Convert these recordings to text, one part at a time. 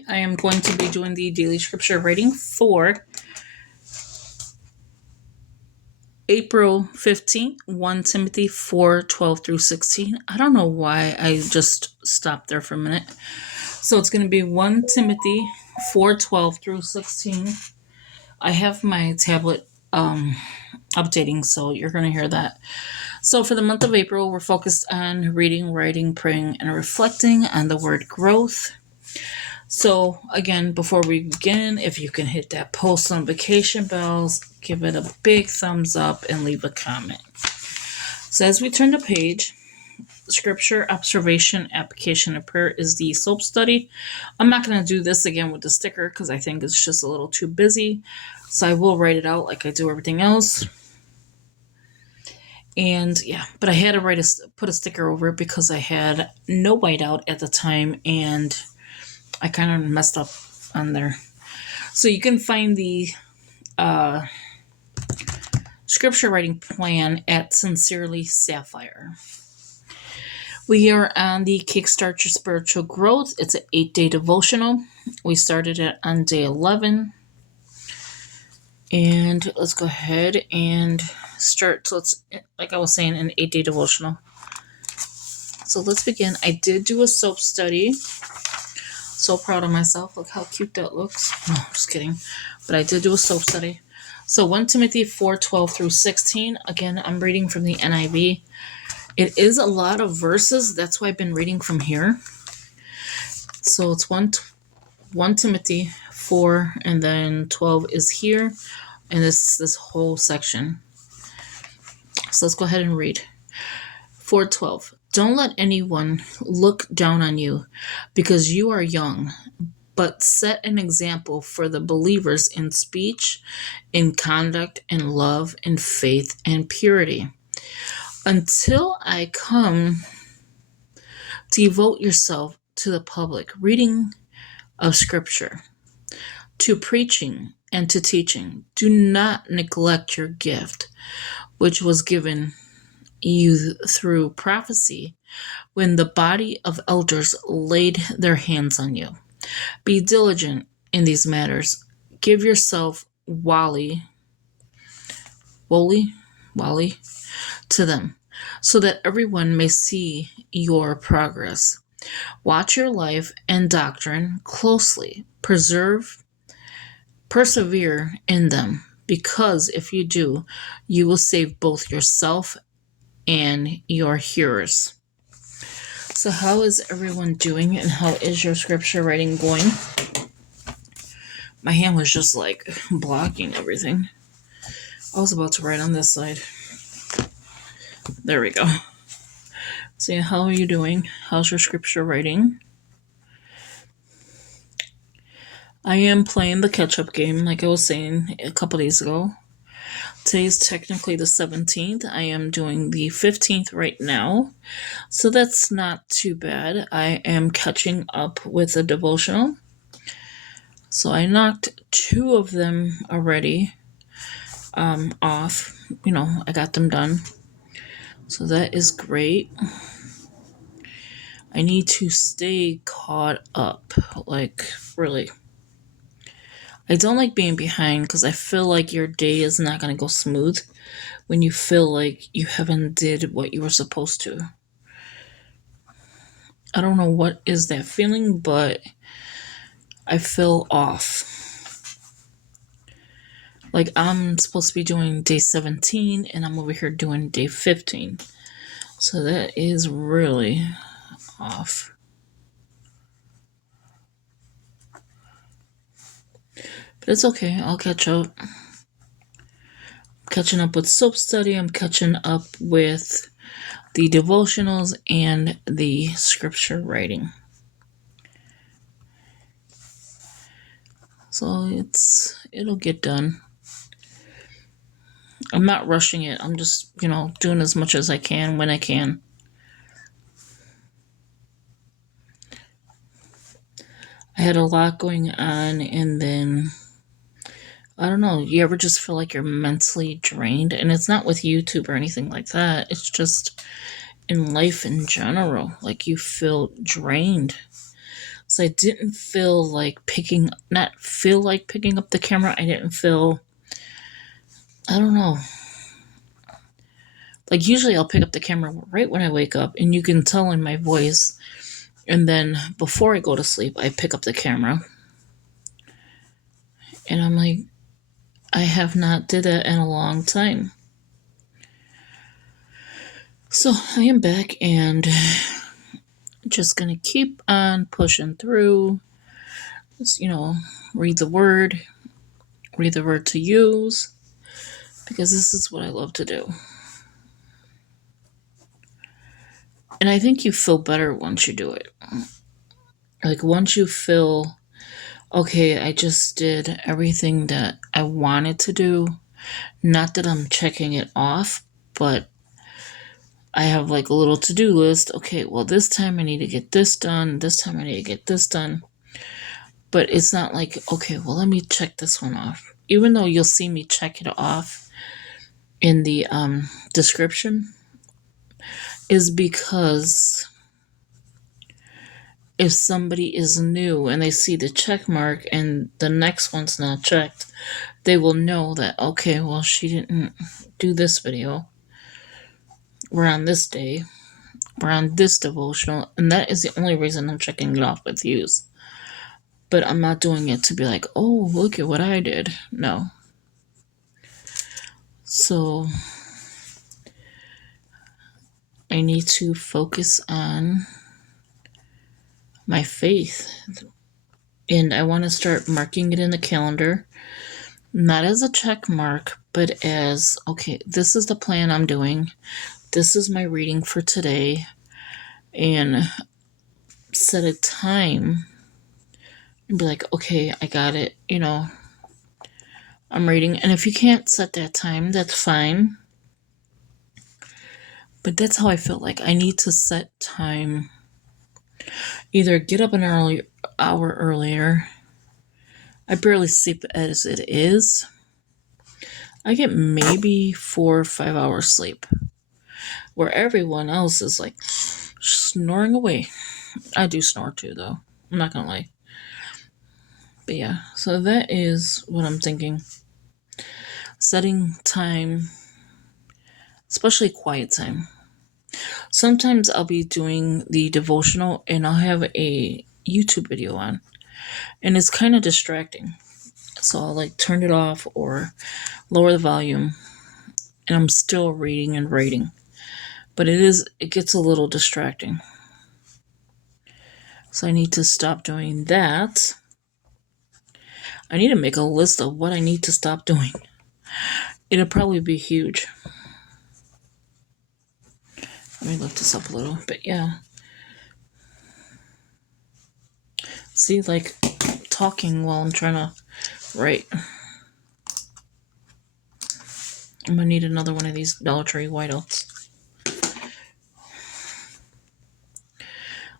Today I am going to be doing the daily scripture reading for April 15th, 1 Timothy 4:12 through 16. I don't know why I just stopped there for a minute. So it's going to be 1 Timothy 4:12 through 16. I have my tablet updating, so you're going to hear that. So for the month of April, we're focused on reading, writing, praying, and reflecting on the word growth. So again, before we begin, if you can hit that post notification bells, give it a big thumbs up and leave a comment. So as we turn the page, scripture, observation, application, and prayer is the soap study. I'm not going to do this again with the sticker because I think it's just a little too busy. So I will write it out like I do everything else. And yeah, but I had to put a sticker over it because I had no whiteout at the time and I kind of messed up on there. So you can find the scripture writing plan at Sincerely Sapphire. We are on the Kickstart Your Spiritual Growth. It's an 8-day devotional. We started it on day 11. And let's go ahead and start. So it's, like I was saying, an 8-day devotional. So let's begin. I did do a soap study. So proud of myself. Look how cute that looks. No, just kidding. But I did do a soap study. So 1 Timothy 4:12 through 16. Again, I'm reading from the NIV. It is a lot of verses. That's why I've been reading from here. So it's 1 Timothy 4 and then 12 is here. And this whole section. So let's go ahead and read. 4:12. Don't let anyone look down on you because you are young, but set an example for the believers in speech, in conduct, in love, in faith, and purity. Until I come, devote yourself to the public reading of Scripture, to preaching, and to teaching. Do not neglect your gift, which was given you through prophecy when the body of elders laid their hands on you. Be diligent in these matters. Give yourself wholly to them, so that everyone may see your progress. Watch your life and doctrine closely. Persevere in them, because if you do, you will save both yourself and your hearers. So how is everyone doing and how is your scripture writing going? My hand was just like blocking everything. I was about to write on this side. There we go. So how are you doing? How's your scripture writing? I am playing the catch-up game like I was saying a couple days ago. Today is technically the 17th. I am doing the 15th right now. So that's not too bad. I am catching up with a devotional. So I knocked 2 of them already off. I got them done. So that is great. I need to stay caught up. Like, really. I don't like being behind because I feel like your day is not going to go smooth when you feel like you haven't did what you were supposed to. I don't know what is that feeling, but I feel off. Like I'm supposed to be doing day 17 and I'm over here doing day 15. So that is really off. But it's okay. I'll catch up. I'm catching up with soap study. I'm catching up with the devotionals and the scripture writing. So it'll get done. I'm not rushing it. I'm just, doing as much as I can when I can. I had a lot going on and then I don't know, you ever just feel like you're mentally drained? And it's not with YouTube or anything like that. It's just in life in general. Like you feel drained. So I didn't feel like picking up the camera. I didn't feel, I don't know. Like usually I'll pick up the camera right when I wake up, and you can tell in my voice. And then before I go to sleep, I pick up the camera. And I'm like, I have not did that in a long time. So I am back and just going to keep on pushing through. Just, read the word to use, because this is what I love to do. And I think you feel better once you do it. Like once you feel, okay, I just did everything that I wanted to do. Not that I'm checking it off, but I have like a little to-do list. Okay, well, this time I need to get this done. This time I need to get this done. But it's not like, okay, well, let me check this one off. Even though you'll see me check it off in the description, is because if somebody is new and they see the check mark and the next one's not checked, they will know that, okay, well, she didn't do this video. We're on this day. We're on this devotional. And that is the only reason I'm checking it off with yous. But I'm not doing it to be like, oh, look at what I did. No. So I need to focus on my faith. And I want to start marking it in the calendar. Not as a check mark, but as, okay, this is the plan I'm doing. This is my reading for today. And set a time and be like, okay, I got it. I'm reading. And if you can't set that time, that's fine. But that's how I feel like I need to set time. Either get up an hour earlier. I barely sleep as it is. I get maybe 4 or 5 hours sleep, where everyone else is like snoring away. I do snore too, though. I'm not gonna lie. But yeah, so that is what I'm thinking. Setting time, especially quiet time. Sometimes I'll be doing the devotional and I'll have a YouTube video on, and it's kind of distracting. So I'll like turn it off or lower the volume, and I'm still reading and writing. But it gets a little distracting. So I need to stop doing that. I need to make a list of what I need to stop doing. It'll probably be huge. Let me look this up a little. But yeah. See, like talking while I'm trying to write. I'm gonna need another one of these Dollar Tree whiteouts.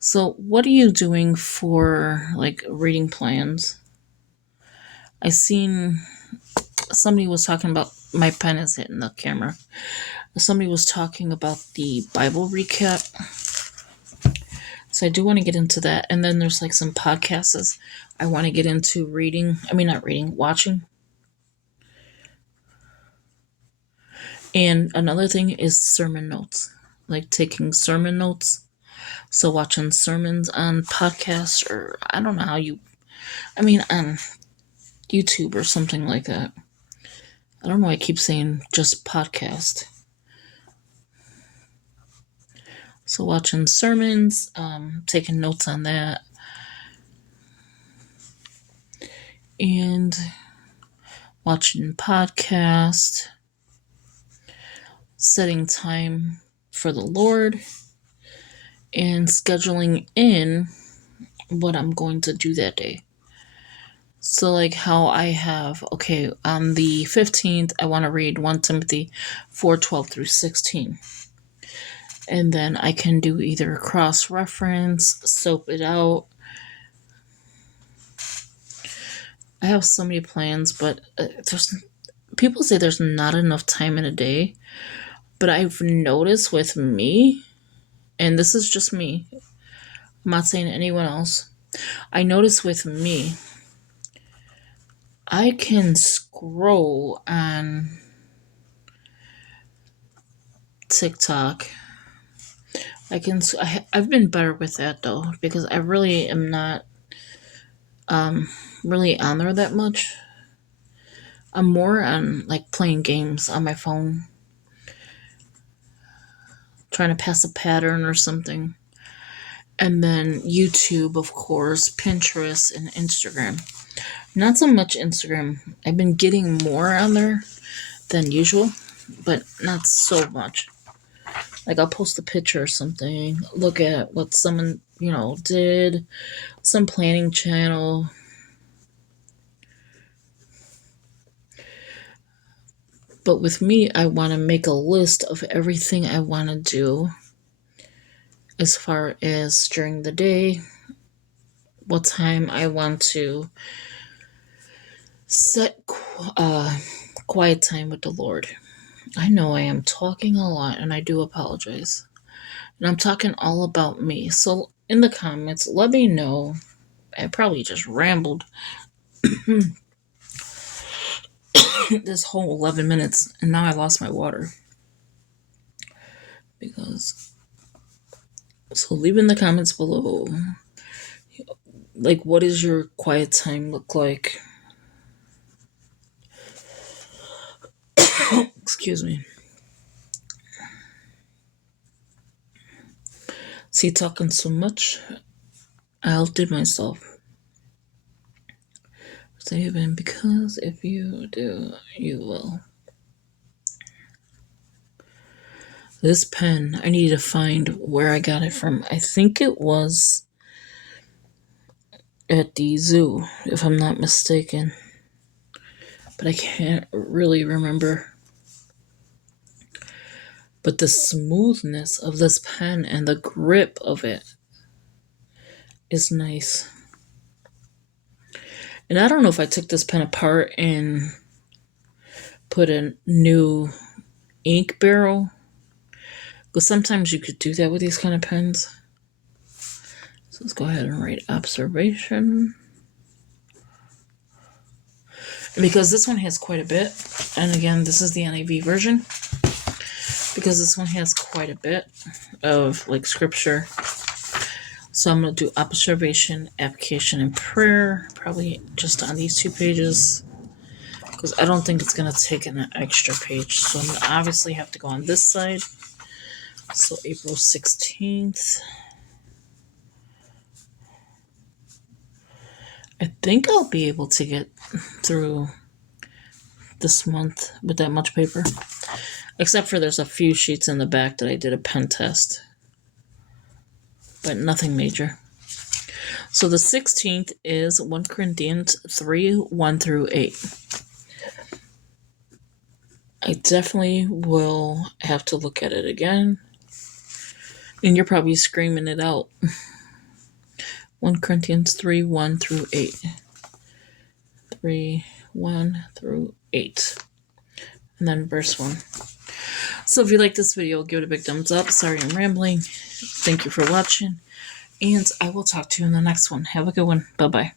So what are you doing for like reading plans? I seen somebody was talking about, my pen is hitting the camera. Somebody was talking about the Bible recap. So I do want to get into that. And then there's like some podcasts I want to get into watching. And another thing is sermon notes, like taking sermon notes. So watching sermons on podcasts, or I don't know how on YouTube or something like that. I don't know why I keep saying just podcast. So watching sermons, taking notes on that. And watching podcasts. Setting time for the Lord. And scheduling in what I'm going to do that day. So like how I have, okay, on the 15th, I want to read 1 Timothy 4:12 through 16. And then I can do either cross-reference, soap it out. I have so many plans, but people say there's not enough time in a day. But I've noticed with me, and this is just me, I'm not saying anyone else, I notice with me, I can scroll on TikTok. I've been better with that though, because I really am not really on there that much. I'm more on like playing games on my phone, trying to pass a pattern or something. And then YouTube, of course, Pinterest, and Instagram. Not so much Instagram. I've been getting more on there than usual, but not so much. Like I'll post a picture or something, look at what someone, did, some planning channel. But with me, I want to make a list of everything I want to do as far as during the day, what time I want to set quiet time with the Lord. I know I am talking a lot, and I do apologize. And I'm talking all about me. So in the comments, let me know. I probably just rambled this whole 11 minutes, and now I lost my water. So leave in the comments below, like, what does your quiet time look like? Excuse me. See, talking so much, I outdid myself. Saving, because if you do, you will. This pen, I need to find where I got it from. I think it was at the zoo, if I'm not mistaken. But I can't really remember. But the smoothness of this pen and the grip of it is nice. And I don't know if I took this pen apart and put a new ink barrel, because sometimes you could do that with these kind of pens. So let's go ahead and write observation. And because this one has quite a bit, and again, this is the NIV version, because this one has quite a bit of like scripture. So I'm going to do observation, application, and prayer, probably just on these 2 pages, because I don't think it's going to take an extra page. So I'm going to obviously have to go on this side. So April 16th. I think I'll be able to get through this month with that much paper. Except for there's a few sheets in the back that I did a pen test. But nothing major. So the 16th is 1 Corinthians 3, 1 through 8. I definitely will have to look at it again. And you're probably screaming it out. 1 Corinthians 3, 1 through 8. 3, 1 through 8. And then verse 1. So if you like this video, give it a big thumbs up. Sorry I'm rambling. Thank you for watching. And I will talk to you in the next one. Have a good one. Bye-bye.